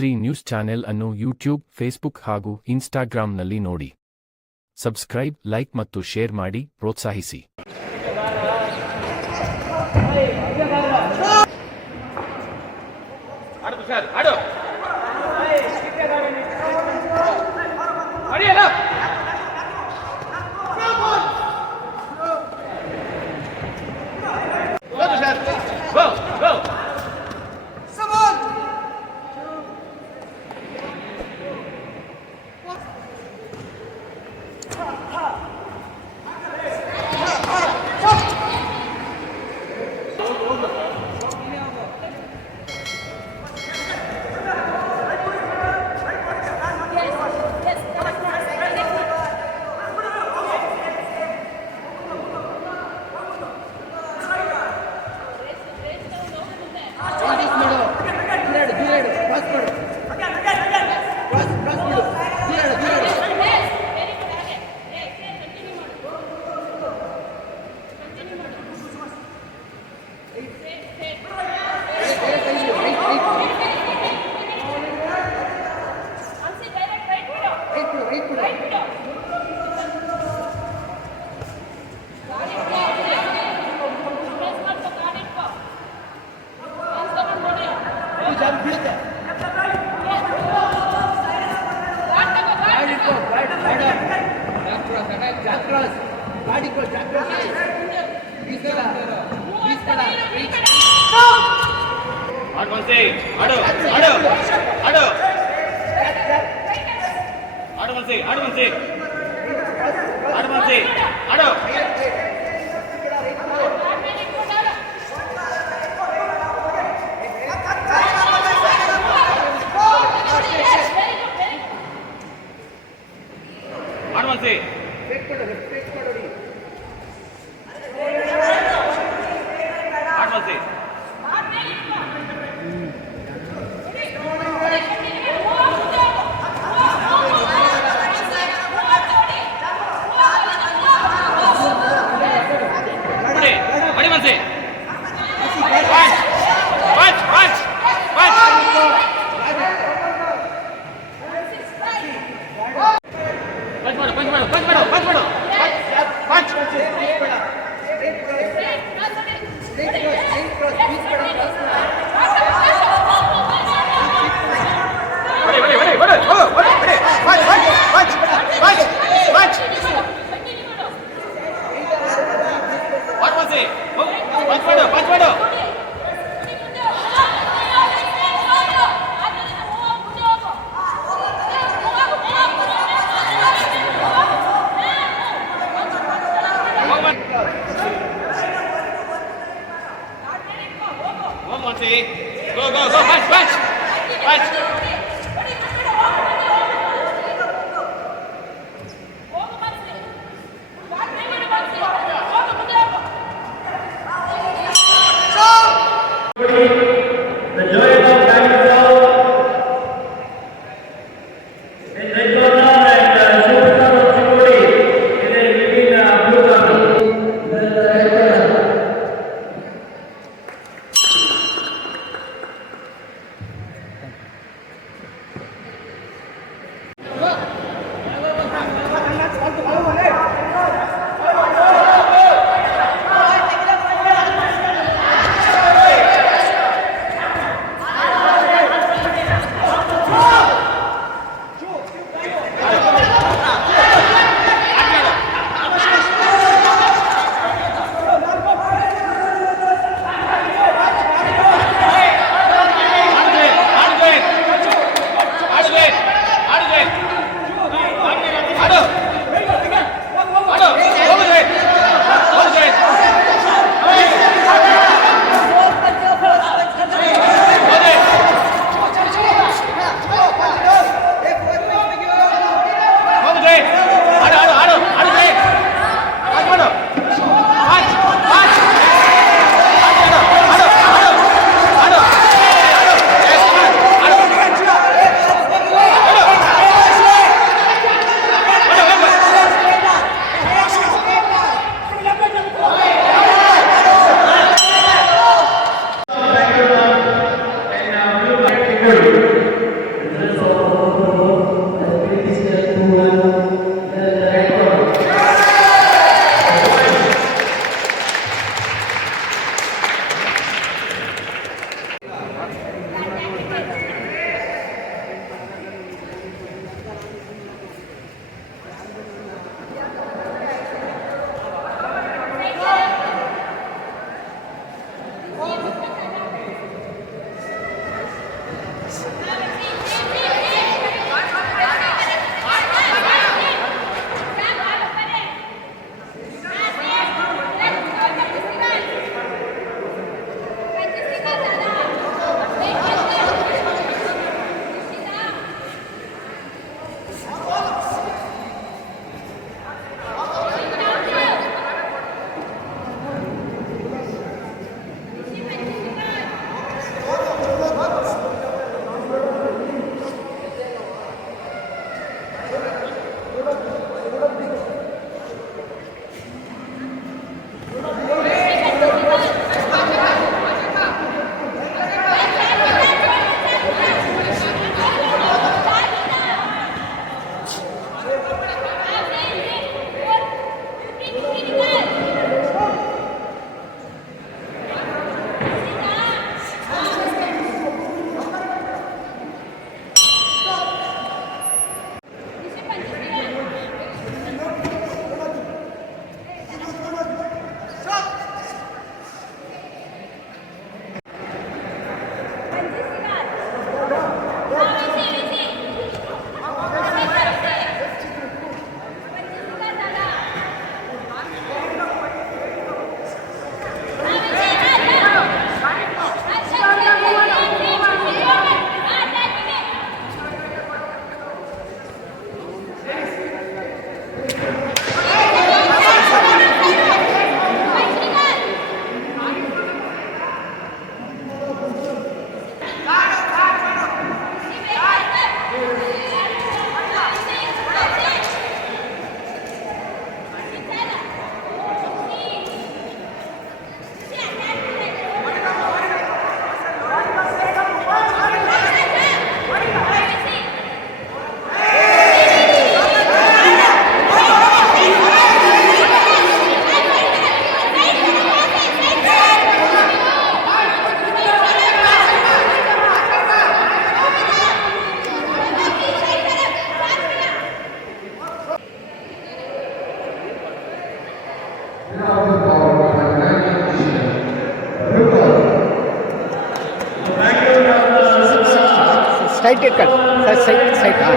Shri news channel ಅನ್ನು YouTube, Facebook ಹಾಗೂ ಇನ್ಸ್ಟಾಗ್ರಾಂನಲ್ಲಿ ನೋಡಿ. ಸಬ್ಸ್ಕ್ರೈಬ್, ಲೈಕ್ ಮತ್ತು ಶೇರ್ ಮಾಡಿ ಪ್ರೋತ್ಸಾಹಿಸಿ. ಸೈಡ್ ಇಟ್ಕೊಳ್ಳಿ ಸೈಡ್ ಹಾಂ.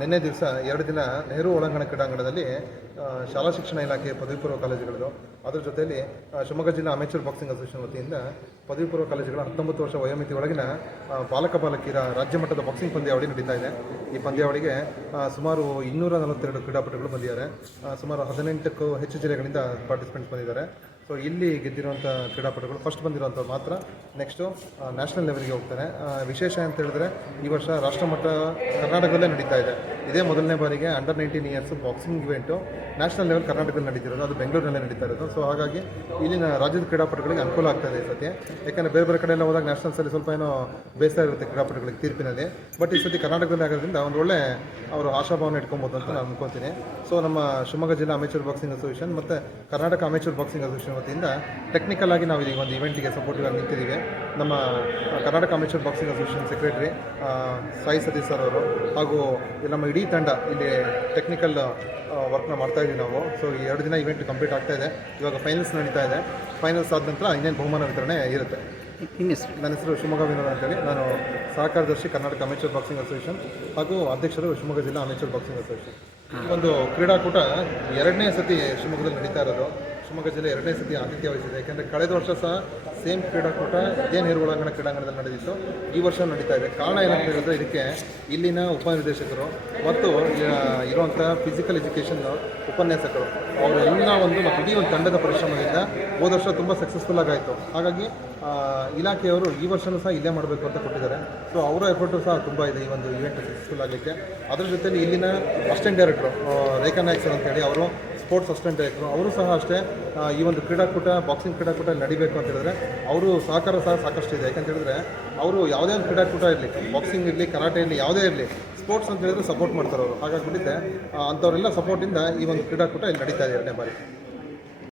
ನಿನ್ನೆ ದಿವಸ 2 ದಿನ ನೆಹರು ಒಳಾಂಗಣ ಕ್ರೀಡಾಂಗಣದಲ್ಲಿ ಶಾಲಾ ಶಿಕ್ಷಣ ಇಲಾಖೆ ಪದವಿ ಪೂರ್ವ ಕಾಲೇಜುಗಳು ಅದರ ಜೊತೆಯಲ್ಲಿ ಶಿವಮೊಗ್ಗ ಜಿಲ್ಲಾ ಅಮೇಚೂರ್ ಬಾಕ್ಸಿಂಗ್ ಅಸೋಸಿಯೇಷನ್ ವತಿಯಿಂದ ಪದವಿ ಪೂರ್ವ ಕಾಲೇಜುಗಳ 19 ವರ್ಷ ವಯೋಮಿತಿ ಒಳಗಿನ ಬಾಲಕಿಯರ ರಾಜ್ಯ ಮಟ್ಟದ ಬಾಕ್ಸಿಂಗ್ ಪಂದ್ಯಾವಳಿ ನಡೀತಾ ಇದೆ. ಈ ಪಂದ್ಯಾವಳಿಗೆ ಸುಮಾರು 242 ಕ್ರೀಡಾಪಟುಗಳು ಬಂದಿದ್ದಾರೆ. ಸುಮಾರು 18ಕ್ಕೂ ಹೆಚ್ಚು ಜಿಲ್ಲೆಗಳಿಂದ ಪಾರ್ಟಿಸಿಪೆಂಟ್ಸ್ ಬಂದಿದ್ದಾರೆ. ಸೊ ಇಲ್ಲಿ ಗೆದ್ದಿರುವಂಥ ಕ್ರೀಡಾಪಟುಗಳು ಫಸ್ಟ್ ಬಂದಿರುವಂಥವ್ರು ಮಾತ್ರ ನೆಕ್ಸ್ಟು ನ್ಯಾಷನಲ್ ಲೆವೆಲ್ಗೆ ಹೋಗ್ತಾರೆ. ವಿಶೇಷ ಅಂತ ಹೇಳಿದ್ರೆ ಈ ವರ್ಷ ರಾಷ್ಟ್ರಮಟ್ಟ ಕರ್ನಾಟಕದಲ್ಲೇ ನಡೀತಾ ಇದೆ. ಇದೇ ಮೊದಲನೇ ಬಾರಿಗೆ ಅಂಡರ್ 19 years boxing event national level ಕರ್ನಾಟಕದಲ್ಲಿ ನಡೀತಿರೋದು, ಅದು ಬೆಂಗಳೂರಿನಲ್ಲೇ ನಡೀತಾ ಇರೋದು. ಸೊ ಹಾಗಾಗಿ ಇಲ್ಲಿನ ರಾಜ್ಯದ ಕ್ರೀಡಾಪಟುಗಳಿಗೆ ಅನುಕೂಲ ಆಗ್ತಾ ಇದೆ ಈ ಸತಿ. ಯಾಕಂದರೆ ಬೇರೆ ಬೇರೆ ಕಡೆ ಎಲ್ಲ ಹೋದಾಗ ನ್ಯಾಷನಲ್ಸಲ್ಲಿ ಸ್ವಲ್ಪ ಏನೋ ಬೇಸರ ಇರುತ್ತೆ ಕ್ರೀಡಾಪಟುಗಳಿಗೆ ತೀರ್ಪಿನಲ್ಲಿ. ಬಟ್ ಈ ಸತಿ ಕರ್ನಾಟಕದಲ್ಲಿ ಆಗೋದ್ರಿಂದ ಒಂದು ಒಳ್ಳೆ ಅವರು ಆಶಾಭಾವನೆ ಇಟ್ಕೊಬೋದು ಅಂತ ನಾನು ಅನ್ಕೊತೀನಿ. ಸೊ ನಮ್ಮ ಶಿವಮೊಗ್ಗ ಜಿಲ್ಲಾ ಅಮೇಚೂರ್ ಬಾಕ್ಸಿಂಗ್ ಅಸೋಸಿಯೇಷನ್ ಮತ್ತು ಕರ್ನಾಟಕ ಅಮೇಚೂರ್ ಬಾಕ್ಸಿಂಗ್ ಅಸೋಸಿಯೇಷನ್ ವತಿಯಿಂದ ಟೆಕ್ನಿಕಲ್ ಆಗಿ ನಾವು ಈಗ ಒಂದು ಇವೆಂಟಿಗೆ ಸಪೋರ್ಟಿವ್ ಆಗಿ ನಿಂತಿದ್ದೀವಿ. ನಮ್ಮ Karnataka amateur boxing association secretary Sai Satish ಸರ್ ಅವರು ಹಾಗೂ ನಮ್ಮ ಇಡೀ ತಂಡ ಇಲ್ಲಿ ಟೆಕ್ನಿಕಲ್ ವರ್ಕ್ನ ಮಾಡ್ತಾಯಿದ್ದೀವಿ ನಾವು. ಸೊ ಈ 2 ದಿನ ಇವೆಂಟ್ ಕಂಪ್ಲೀಟ್ ಆಗ್ತಾ ಇದೆ. ಇವಾಗ ಫೈನಲ್ಸ್ ನಡೀತಾ ಇದೆ. ಫೈನಲ್ಸ್ ಆದ ನಂತರ ಇನ್ನೇನು ಬಹುಮಾನ ವಿತರಣೆ ಇರುತ್ತೆ. ನನ್ನ ಹೆಸರು ಶಿವಮೊಗ್ಗ ವಿನೋದ್ ಅಂತೇಳಿ, ನಾನು ಸಹಕಾರ್ಯದರ್ಶಿ ಕರ್ನಾಟಕ ಅಮೇಚೂರ್ ಬಾಕ್ಸಿಂಗ್ ಅಸೋಸಿಯೇಷನ್ ಹಾಗೂ ಅಧ್ಯಕ್ಷರು ಶಿವಮೊಗ್ಗ ಜಿಲ್ಲಾ ಅಮೇಚೂರ್ ಬಾಕ್ಸಿಂಗ್ ಅಸೋಸಿಯೇಷನ್. ಈ ಒಂದು ಕ್ರೀಡಾಕೂಟ 2ನೇ ಸತಿ ಶಿವಮೊಗ್ಗದಲ್ಲಿ ನಡೀತಾ ಇರೋದು. ಶಿವಮೊಗ್ಗ ಜಿಲ್ಲೆ 2ನೇ ಸತಿ ಆತಿಥ್ಯ ವಹಿಸಿದೆ. ಯಾಕೆಂದರೆ ಕಳೆದ ವರ್ಷ ಸಹ ಸೇಮ್ ಕ್ರೀಡಾಕೂಟ ಇದೇ ನೆಹರು ಒಳಾಂಗಣ ಕ್ರೀಡಾಂಗಣದಲ್ಲಿ ನಡೆದಿತ್ತು. ಈ ವರ್ಷ ನಡೀತಾ ಇದೆ. ಕಾರಣ ಏನಂತ ಹೇಳಿದ್ರೆ ಇದಕ್ಕೆ ಇಲ್ಲಿನ ಉಪನಿರ್ದೇಶಕರು ಮತ್ತು ಇರುವಂಥ ಫಿಸಿಕಲ್ ಎಜುಕೇಷನ್ ಉಪನ್ಯಾಸಕರು ಅವರೆಲ್ಲ ಮತ್ತು ಇಡೀ ಒಂದು ತಂಡದ ಪರಿಶ್ರಮದಿಂದ ಹೋದ ವರ್ಷ ತುಂಬ ಸಕ್ಸಸ್ಫುಲ್ ಆಗಾಯಿತು. ಹಾಗಾಗಿ ಇಲಾಖೆಯವರು ಈ ವರ್ಷವೂ ಸಹ ಇಲ್ಲೇ ಮಾಡಬೇಕು ಅಂತ ಕೊಟ್ಟಿದ್ದಾರೆ. ಸೊ ಅವರ ಎಫರ್ಟು ಸಹ ತುಂಬ ಇದೆ ಈ ಒಂದು ಇವೆಂಟ್ ಸಕ್ಸಸ್ಫುಲ್ ಆಗಲಿಕ್ಕೆ. ಅದರ ಜೊತೆಯಲ್ಲಿ ಇಲ್ಲಿನ ಅಸಿಸ್ಟೆಂಟ್ ಡೈರೆಕ್ಟ್ರು ರೇಖಾ ನಾಯಕ್ ಸರ್ ಅಂತೇಳಿ, ಅವರು ಸ್ಪೋರ್ಟ್ಸ್ ಅಸಿಸ್ಟೆಂಟ್ ಡೈರೆಕ್ಟ್ರು, ಅವರು ಸಹ ಅಷ್ಟೇ ಈ ಒಂದು ಕ್ರೀಡಾಕೂಟ ಬಾಕ್ಸಿಂಗ್ ಕ್ರೀಡಾಕೂಟ ನಡಿಬೇಕು ಅಂತ ಹೇಳಿದ್ರೆ ಅವರು ಸಹಕಾರ ಸಹ ಸಾಕಷ್ಟು ಇದೆ. ಯಾಕಂತ ಹೇಳಿದ್ರೆ ಅವರು ಯಾವುದೇ ಒಂದು ಕ್ರೀಡಾಕೂಟ ಇರಲಿ, ಬಾಕ್ಸಿಂಗ್ ಇರಲಿ, ಕರಾಟೆ ಇರಲಿ, ಯಾವುದೇ ಇರಲಿ, ಸ್ಪೋರ್ಟ್ಸ್ ಅಂತ ಹೇಳಿದ್ರೆ ಸಪೋರ್ಟ್ ಮಾಡ್ತಾರೆ ಅವರು. ಹಾಗಾಗಿಬಿಟ್ಟಿದೆ ಅಂಥವರೆಲ್ಲ ಸಪೋರ್ಟಿಂದ ಈ ಒಂದು ಕ್ರೀಡಾಕೂಟ ಇಲ್ಲಿ ನಡೀತಾ ಇದೆ 2ನೇ ಬಾರಿ.